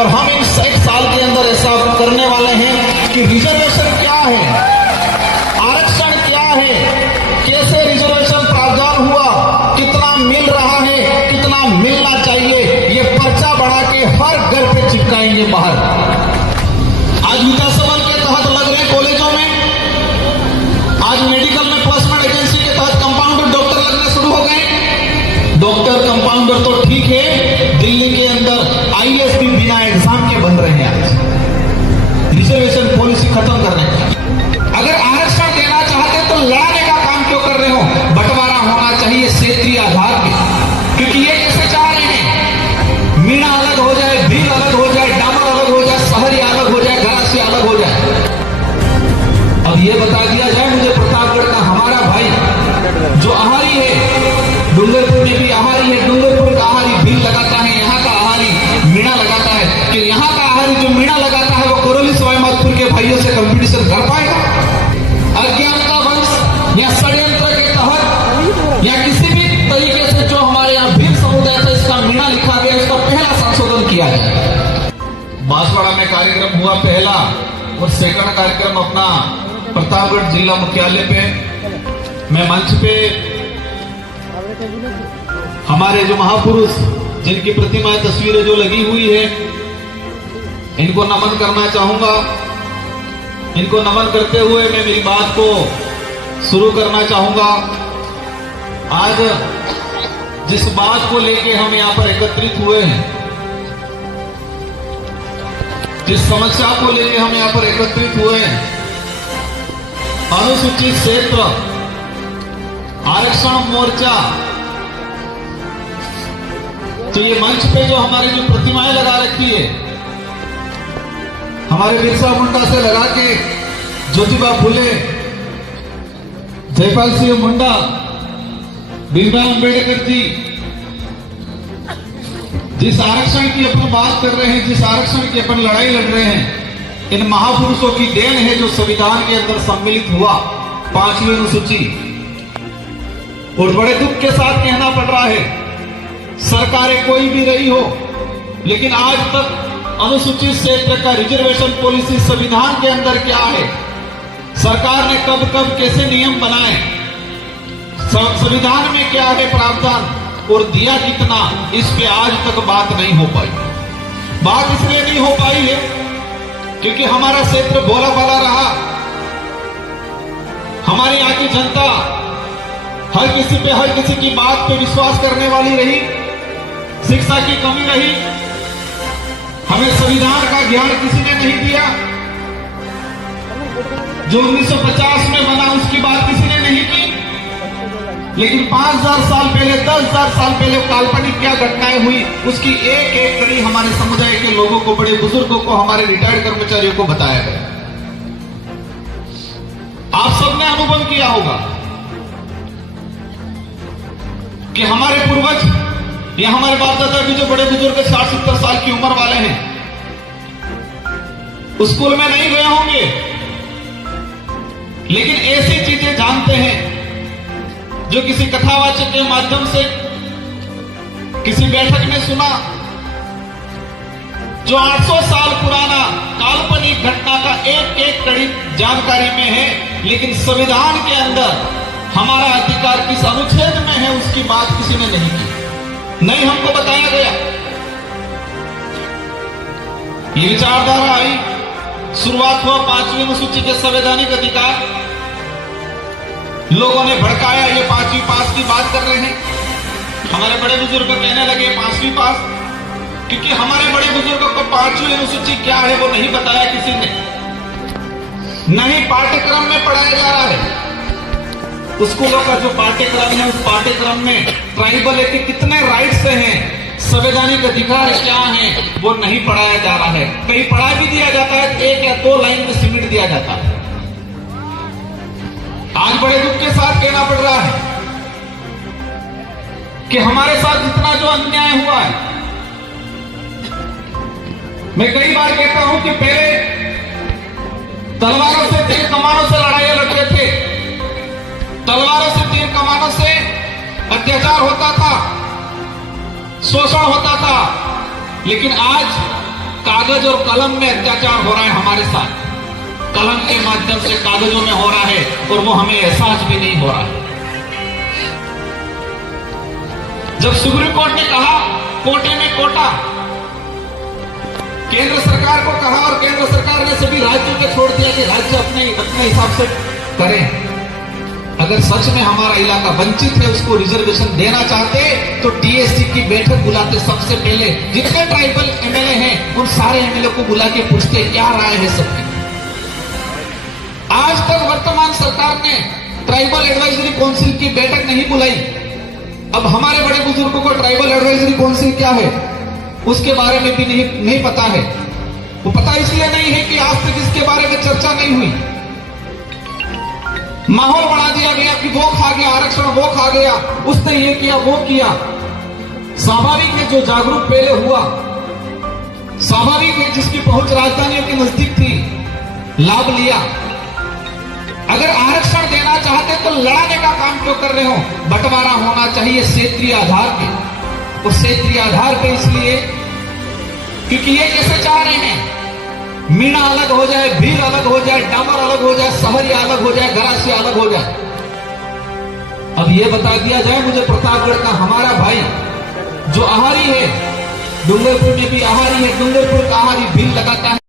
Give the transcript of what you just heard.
और हम इस एक साल के अंदर ऐसा करने वाले हैं कि रिजर्वेशन क्या है, आरक्षण क्या है, कैसे रिजर्वेशन प्रावधान हुआ, कितना मिल रहा है, कितना मिलना चाहिए, ये पर्चा बढ़ा के हर घर पे चिपकाएंगे बाहर। आज विधानसभा के तहत लग रहे कॉलेजों में, आज मेडिकल में प्लेसमेंट एजेंसी के तहत कंपाउंडर डॉक्टर लगने शुरू हो गए। डॉक्टर कंपाउंडर तो ठीक है, दिल्ली के अंदर आईएएस भी बिना एग्जाम के बन रहे हैं। आज रिजर्वेशन पॉलिसी खत्म कर रहे हैं। अगर आरक्षण देना चाहते तो लड़ाने का काम क्यों कर रहे हो? बंटवारा होना चाहिए क्षेत्रीय आधार पे, क्योंकि ये कैसे चाह रहे हैं, मीणा अलग हो जाए, भील अलग हो जाए, डामर अलग हो जाए, शहरी अलग हो जाए, गरासी अलग हो जाए। अब ये बता दिया जाए मुझे प्रतापगढ़ का हमारा भाई जो आहारी है, डूंगरपुर में भी आहारी है, डूंगरपुर का आहारी भील लगाता है, यहाँ का आहारी मीणा लगाता है, कि यहाँ का आहारी जो मीणा लगाता है वो कोरोली सवाईमाधोपुर के भाइयों से कंपटीशन कर पाएगा? अज्ञानता वंश या षड्यंत्र के तहत या किसी भी तरीके से जो हमारे यहाँ भील समुदाय से इसका मीणा लिखा गया, इसका पहला संशोधन किया जाए। बांसवाड़ा में कार्यक्रम हुआ पहला, और सेकंड कार्यक्रम अपना प्रतापगढ़ जिला मुख्यालय पे, मैं मंच पे हमारे जो महापुरुष जिनकी प्रतिमाएं तस्वीरें जो लगी हुई है, इनको नमन करना चाहूंगा। इनको नमन करते हुए मैं मेरी बात को शुरू करना चाहूंगा। आज जिस बात को लेके हम यहां पर एकत्रित हुए हैं, जिस समस्या को लेके हम यहां पर एकत्रित हुए हैं, अनुसूचित क्षेत्र आरक्षण मोर्चा, तो ये मंच पे जो हमारी जो प्रतिमाएं लगा रखी है, हमारे बिरसा मुंडा से लगा के ज्योतिबा फुले, जयपाल सिंह मुंडा, भीमराव अंबेडकर जी, जिस आरक्षण की अपन बात कर रहे हैं, जिस आरक्षण की अपन लड़ाई लड़ रहे हैं, इन महापुरुषों की देन है जो संविधान के अंदर सम्मिलित हुआ 5वीं अनुसूची। और बड़े दुख के साथ कहना पड़ रहा है, सरकारें कोई भी रही हो, लेकिन आज तक अनुसूचित क्षेत्र का रिजर्वेशन पॉलिसी संविधान के अंदर क्या है, सरकार ने कब कब कैसे नियम बनाए, संविधान में क्या है प्रावधान और दिया कितना, इस पे आज तक बात नहीं हो पाई। बात इसलिए नहीं हो पाई है क्योंकि हमारा क्षेत्र भोला भाला रहा, हमारे यहाँ की जनता हर किसी की बात पे विश्वास करने वाली रही, शिक्षा की कमी रही, हमें संविधान का ज्ञान किसी ने नहीं दिया, जो 1950 में बना उसकी बात किसी ने नहीं की। लेकिन 5000 साल पहले, 10,000 साल पहले काल्पनिक क्या घटनाएं हुई, उसकी एक एक कड़ी हमारे समुदाय के लोगों को, बड़े बुजुर्गों को, हमारे रिटायर्ड कर्मचारियों को बताया गया। आप सबने अनुभव किया होगा कि हमारे पूर्वज या हमारे बाप दादा की जो बड़े बुजुर्ग 60-70 साल की उम्र वाले हैं, स्कूल में नहीं गए होंगे, लेकिन ऐसी चीजें जानते हैं जो किसी कथावाचक के माध्यम से, किसी बैठक में सुना, जो 800 साल पुराना काल्पनिक घटना का एक एक कड़ी जानकारी में है, लेकिन संविधान के अंदर हमारा अधिकार किस अनुच्छेद में है उसकी बात किसी ने नहीं की, नहीं हमको बताया गया। ये विचारधारा आई, शुरुआत हुआ 5वीं अनुसूची के संवैधानिक अधिकार, लोगों ने भड़काया, ये 5वीं पास की बात कर रहे हैं। हमारे बड़े बुजुर्ग कहने लगे 5वीं पास, क्योंकि हमारे बड़े बुजुर्गों को 5वीं अनुसूची क्या है वो नहीं बताया किसी ने, नहीं पाठ्यक्रम में पढ़ाया जा रहा है। स्कूलों का जो पाठ्यक्रम है, उस पाठ्यक्रम में ट्राइबल के कितने राइट्स हैं, संवैधानिक अधिकार क्या हैं, वो नहीं पढ़ाया जा रहा है। कहीं पढ़ा भी दिया जाता है, 1 या 2 लाइन में सिमट दिया जाता है। आज बड़े दुख के साथ कहना पड़ रहा है कि हमारे साथ जितना जो अन्याय हुआ है, मैं कई बार कहता हूं कि पहले तलवारों से, तीर कमानों से लड़ाइयां लड़ते थे, तलवारों से, तीर कमानों से होता था, शोषण होता था। लेकिन आज कागज और कलम में अत्याचार हो रहा है हमारे साथ, कलम के माध्यम से कागजों में हो रहा है और वो हमें एहसास भी नहीं हो रहा है। जब सुप्रीम कोर्ट ने कहा कोटे में कोटा, केंद्र सरकार को कहा और केंद्र सरकार ने सभी राज्यों को छोड़ दिया कि राज्य अपने हिसाब से करें। अगर सच में हमारा इलाका वंचित है, उसको रिजर्वेशन देना चाहते तो टीएससी की बैठक बुलाते, सबसे पहले जितने ट्राइबल एमएलए हैं उन सारे एमएलए को बुला के पूछते क्या राय है सबकी। आज तक वर्तमान सरकार ने ट्राइबल एडवाइजरी काउंसिल की बैठक नहीं बुलाई। अब हमारे बड़े बुजुर्गों को ट्राइबल एडवाइजरी काउंसिल क्या है उसके बारे में भी नहीं पता है। वो पता इसलिए नहीं है कि आज तक इसके बारे में चर्चा नहीं हुई। माहौल बना दिया गया कि वो खा गया आरक्षण, वो खा गया, उसने ये किया वो किया। स्वाभाविक है जो जागरूक पहले हुआ, स्वाभाविक है जिसकी पहुंच राजधानियों के नजदीक थी, लाभ लिया। अगर आरक्षण देना चाहते तो लड़ाने का काम क्यों कर रहे हो? बंटवारा होना चाहिए क्षेत्रीय आधार पे। वो क्षेत्रीय आधार पे इसलिए क्योंकि ये कैसे चाह रहे हैं, मीणा अलग हो जाए, भीड़ अलग हो जाए, डामर अलग हो जाए, सहरिया अलग हो जाए, गरासिया अलग हो जाए। अब ये बता दिया जाए मुझे प्रतापगढ़ का हमारा भाई जो आहारी है, डूंगरपुर में भी आहारी है, डूंगरपुर का आहारी भीड़ लगाता है।